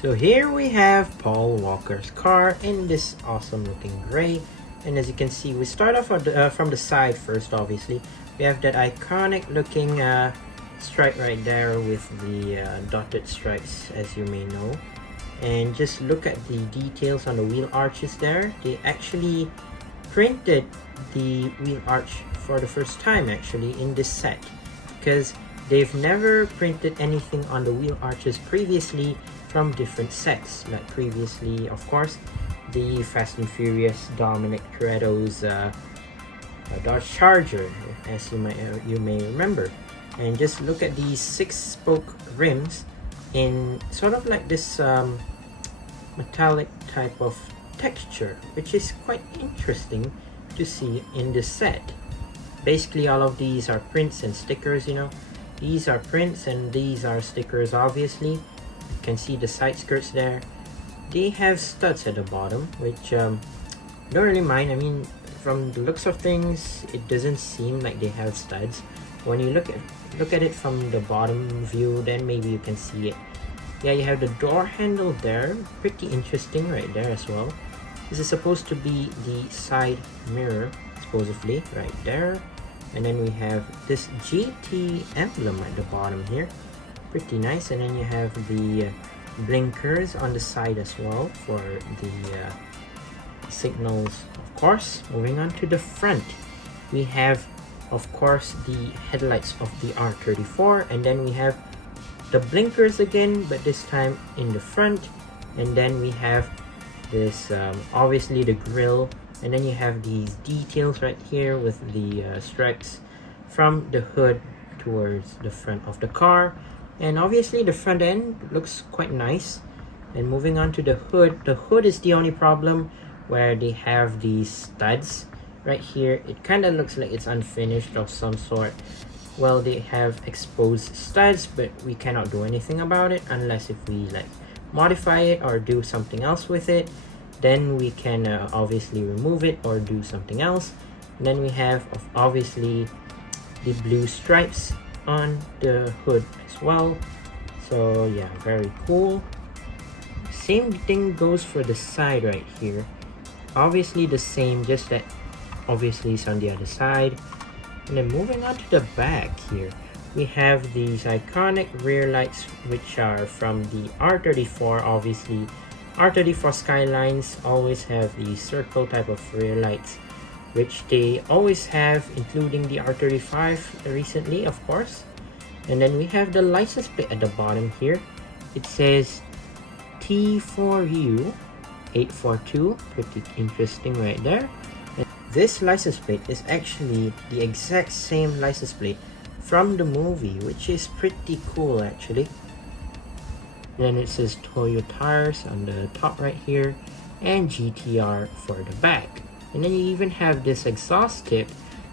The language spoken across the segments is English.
So here we have Paul Walker's car in this awesome looking gray, and as you can see, we start off from the side first. Obviously we have that iconic looking stripe right there with the dotted stripes, as you may know. And just look at the details on the wheel arches there. They actually printed the wheel arch for the first time actually in this set, because they've never printed anything on the wheel arches previously from different sets. Like previously, of course, the Fast and Furious Dominic Toretto's Dodge Charger, as you may remember. And just look at these 6-spoke rims in sort of like this metallic type of texture, which is quite interesting to see in this set. Basically all of these are prints and stickers, you know. These are prints and these are stickers. Obviously you can see the side skirts there. They have studs at the bottom, which don't really mind. I mean, from the looks of things, it doesn't seem like they have studs. When you look at it from the bottom view, then maybe you can see it. Yeah, you have the door handle there, pretty interesting right there as well. This is supposed to be the side mirror, supposedly, right there. And then we have this GT emblem at the bottom here, pretty nice. And then you have the blinkers on the side as well for the signals, of course. Moving on to the front, we have, of course, the headlights of the R34, and then we have the blinkers again, but this time in the front. And then we have this obviously the grille, and then you have these details right here with the stripes from the hood towards the front of the car. And obviously the front end looks quite nice. And moving on to the hood is the only problem, where they have these studs right here. It kind of looks like it's unfinished of some sort. Well, they have exposed studs, but we cannot do anything about it unless if we like modify it or do something else with it. Then we can obviously remove it or do something else. And then we have obviously the blue stripes on the hood as well. So yeah, very cool. Same thing goes for the side right here. Obviously the same, just that obviously it's on the other side. And then moving on to the back here, we have these iconic rear lights, which are from the R34. Obviously R34 Skylines always have the circle type of rear lights, which they always have, including the R35 recently, of course. And then we have the license plate at the bottom here. It says T4U 842, pretty interesting right there. And this license plate is actually the exact same license plate from the movie, which is pretty cool actually. Then it says Toyo tires on the top right here, and GTR for the back. And then you even have this exhaust tip,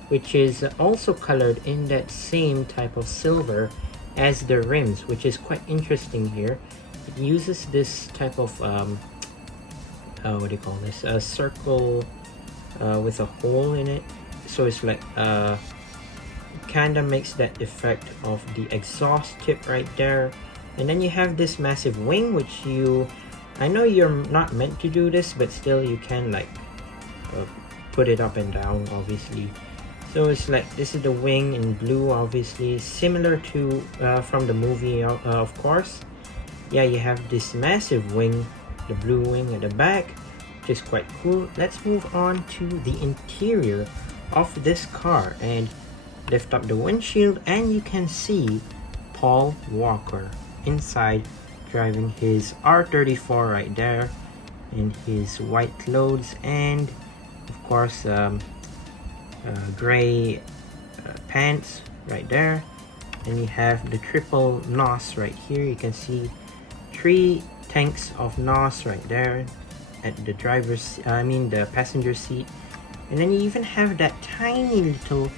which is also colored in that same type of silver as the rims, which is quite interesting here. It uses this type of what do you call this, a circle with a hole in it, so it's like kind of makes that effect of the exhaust tip right there. And then you have this massive wing, which I know you're not meant to do this, but still you can like put it up and down, obviously. So it's like, this is the wing in blue, obviously similar to from the movie, of course. Yeah, you have this massive wing, the blue wing at the back, which is quite cool. Let's move on to the interior of this car and lift up the windshield, and you can see Paul Walker inside driving his R34 right there in his white clothes, and of course gray pants right there. And you have the triple NOS right here. You can see 3 tanks of NOS right there at the the passenger seat. And then you even have that tiny little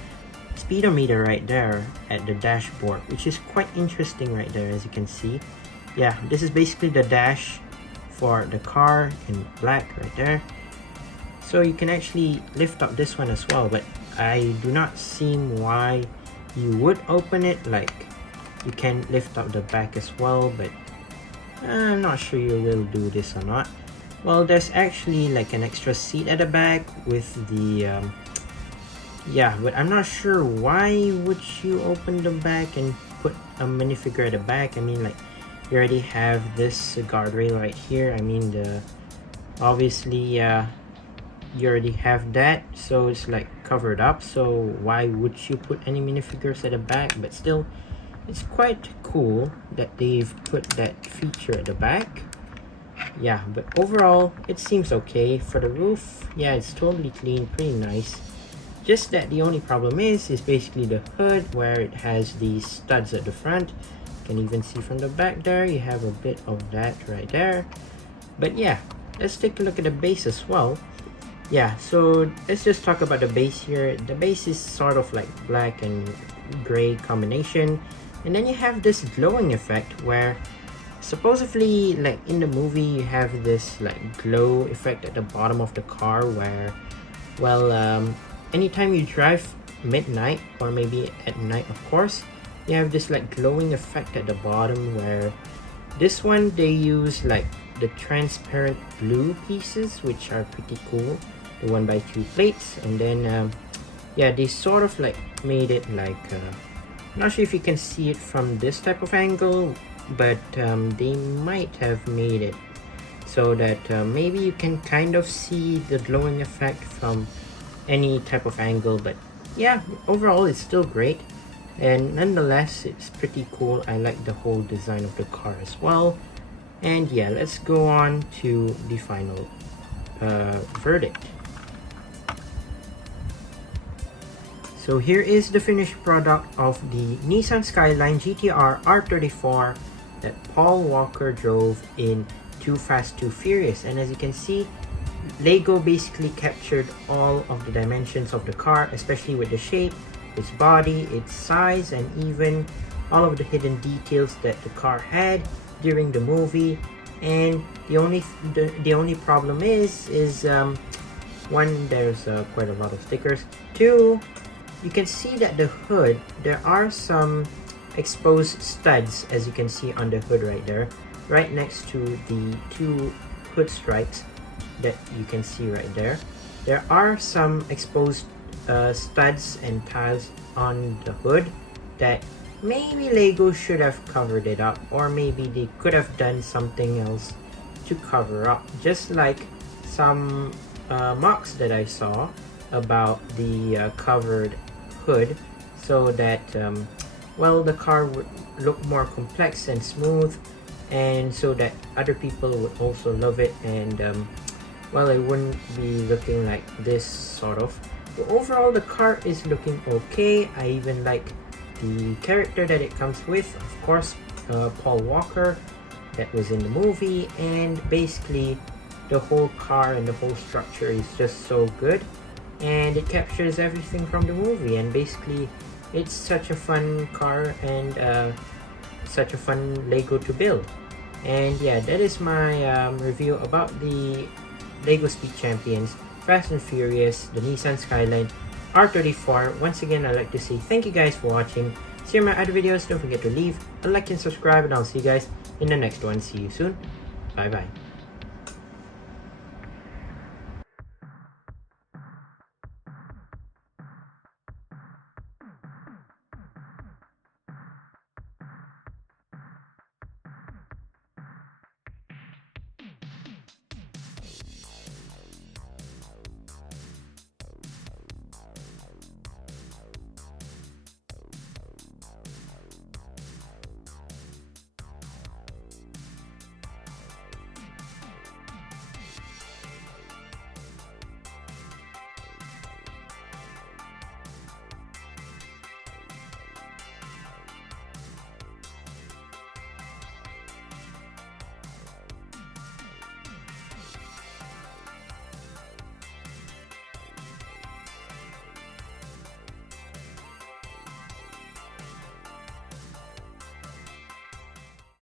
speedometer right there at the dashboard, which is quite interesting right there, as you can see. Yeah, this is basically the dash for the car in black right there. So you can actually lift up this one as well, but I do not see why you would open it. Like, you can lift up the back as well, but I'm not sure you will do this or not. Well, there's actually like an extra seat at the back with the yeah, but I'm not sure why would you open the back and put a minifigure at the back. I mean, like, you already have this guardrail right here. I mean, the obviously you already have that, so it's like covered up, so why would you put any minifigures at the back? But still, it's quite cool that they've put that feature at the back. Yeah, but overall it seems okay. For the roof, yeah, it's totally clean, pretty nice. Just that the only problem is basically the hood, where it has these studs at the front. You can even see from the back there, you have a bit of that right there. But yeah, let's take a look at the base as well. Yeah, so let's just talk about the base here. The base is sort of like black and gray combination, and then you have this glowing effect where supposedly, like in the movie, you have this like glow effect at the bottom of the car where, well, anytime you drive midnight, or maybe at night of course, you have this like glowing effect at the bottom, where this one they use like the transparent blue pieces, which are pretty cool, the 1x2 plates. And then yeah, they sort of like made it like I'm not sure if you can see it from this type of angle, but they might have made it so that maybe you can kind of see the glowing effect from any type of angle. But yeah, overall it's still great, and nonetheless it's pretty cool. I like the whole design of the car as well. And yeah, let's go on to the final verdict. So here is the finished product of the Nissan Skyline GTR R34 that Paul Walker drove in Too Fast Too Furious. And as you can see, Lego basically captured all of the dimensions of the car, especially with the shape, its body, its size, and even all of the hidden details that the car had during the movie. And the only problem is one, there's quite a lot of stickers. Two, you can see that the hood, there are some exposed studs, as you can see on the hood right there, right next to the two hood stripes that you can see right there. There are some exposed studs and tiles on the hood that maybe Lego should have covered it up, or maybe they could have done something else to cover up, just like some mocks that I saw about the covered hood, so that well, the car would look more complex and smooth, and so that other people would also love it, and well, it wouldn't be looking like this sort of. But overall, the car is looking okay. I even like the character that it comes with, of course, Paul Walker, that was in the movie, and basically the whole car and the whole structure is just so good, and it captures everything from the movie. And basically it's such a fun car, and such a fun Lego to build. And yeah, that is my review about the Lego Speed Champions Fast and Furious, the Nissan Skyline R34. Once again, I'd like to say thank you guys for watching. See you in my other videos. Don't forget to leave a like and subscribe, and I'll see you guys in the next one. See you soon. Bye bye.